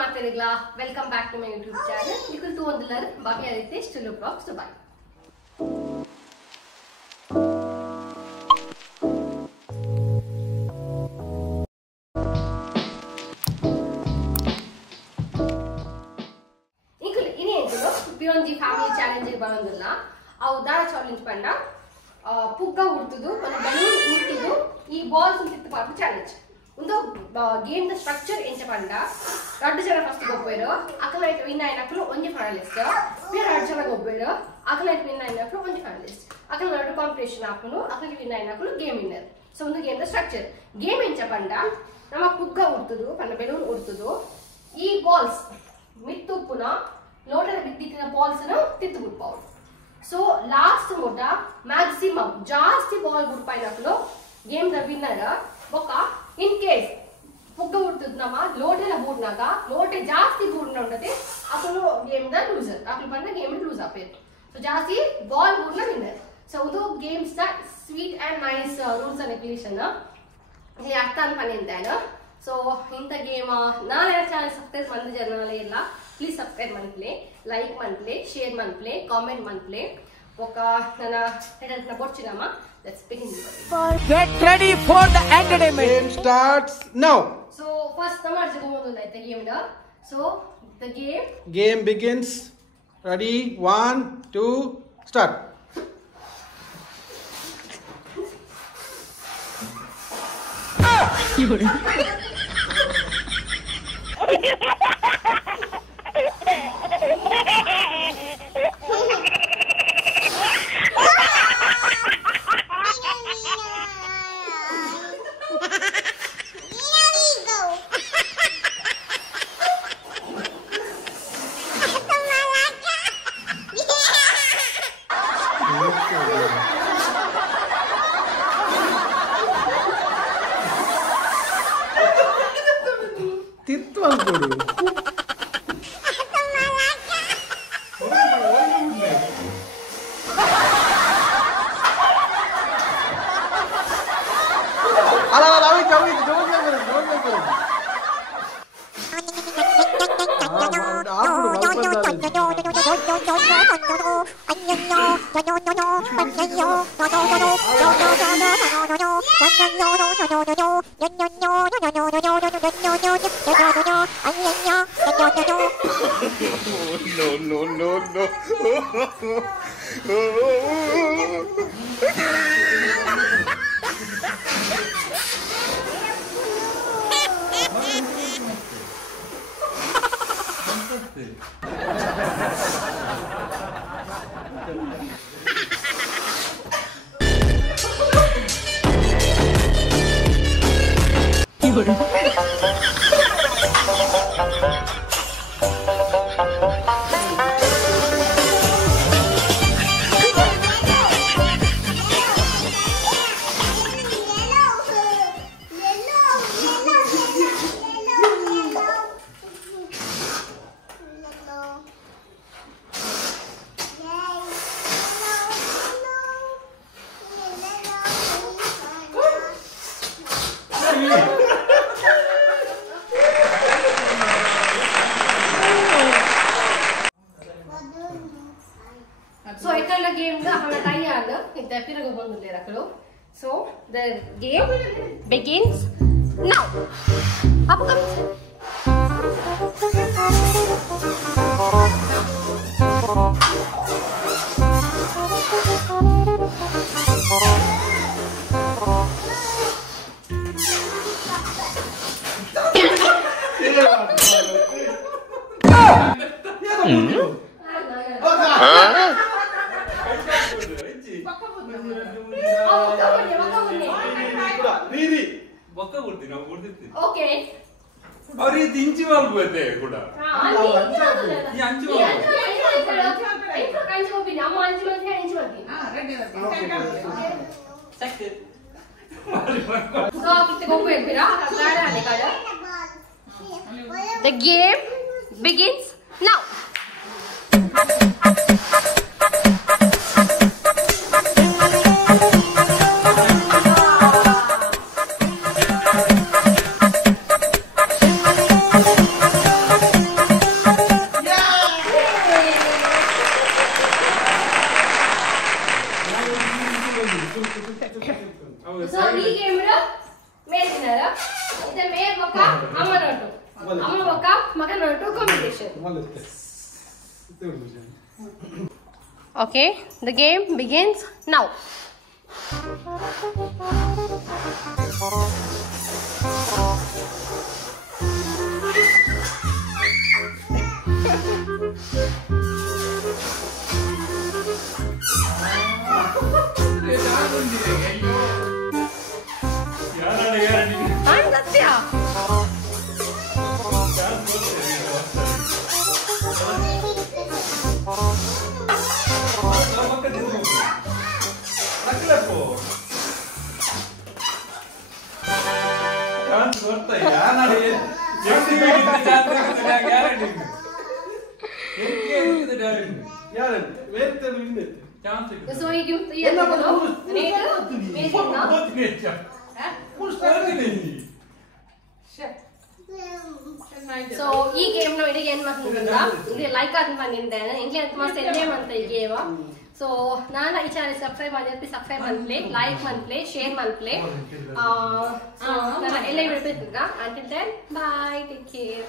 Welcome back to my YouTube channel. You can do on the learn Bhavya Rithesh Tulu vlogs Dubai. Beyond the family challenge banandilla avudara challenge panda pugga urtudu mana balloon urtudu ee balls untitte partu challenge undo game the structure enta panda reddu jana first gobberu akalite win ayinappudu only finalist we reddu jana gobberu akalite win ayinappudu only finalist akalite competition appudu akalite win ayinappudu game winner so undo game the structure game enta panda nama pugga urtudu panda balloon urtudu ee balls mittupuna loaded with the balls and so last mota maximum just ball good painaplo game the winner boka in case pugga urtudnama loaded la boodnaga loaded jaasti boodna undate appudu game the loser appudu panna game lose appear so jaasti ball boodna winner so udo games the sweet and nice rules and regulation ಇಲ್ಲಿ ಅರ್ಥ ಅನ್ಕೊಂಡಿದ್ದೇನೆ so in the game ನಾನು channel subscribe ಮಾಡಿದ ಜನರಲ್ಲ ಇಲ್ಲ please subscribe manple like manple share manple comment manple oka nana hedalna borchinama let's begin get ready for the entertainment game starts now so first namarje gomodu aita game da so the game begins ready 1 2 start No. So I call the game the hana tayyaru idda piragu bandule rakalo so the game begins now up comes okay ಅವ್ರಿಗೆ ತಿಂಚಿ ಮಾಡ್ಬೋದೆ ಕೂಡ ಈ ಅಂಚು the game begins now makan to competition. Okay, the game begins now. So you give so ಈ game ನ ಇಡೀ ಏನ್ ಮಾಡ್ತಿದ್ದ ಇಲ್ಲಿ ಲೈಕ್ ಅಂತ ಬಂದಿದ್ದೇನೆ ಇಂಗೆ ಅಂತ ಮಸ್ತ್ ಎಂಜಾಯ್ ಮಾಡ್ತಾ ಈ ಗೇಮ್ ಸೊ ನಾನು ಈ ಚಾನೆಲ್ ಸಬ್ಸ್ಕ್ರೈಬ್ ಮಾಡಿ ಸಬ್ಸ್ಕ್ರೈಬ್ ಮಾಡ್ಲಿ ಲೈಕ್ ಮಾಡ್ಲಿ ಶೇರ್ ಮಾಡ್ಲಿ ನಾನು ಎಲ್ಲ ಬಿಡ್ಬೇಕೀಗ until then bye take care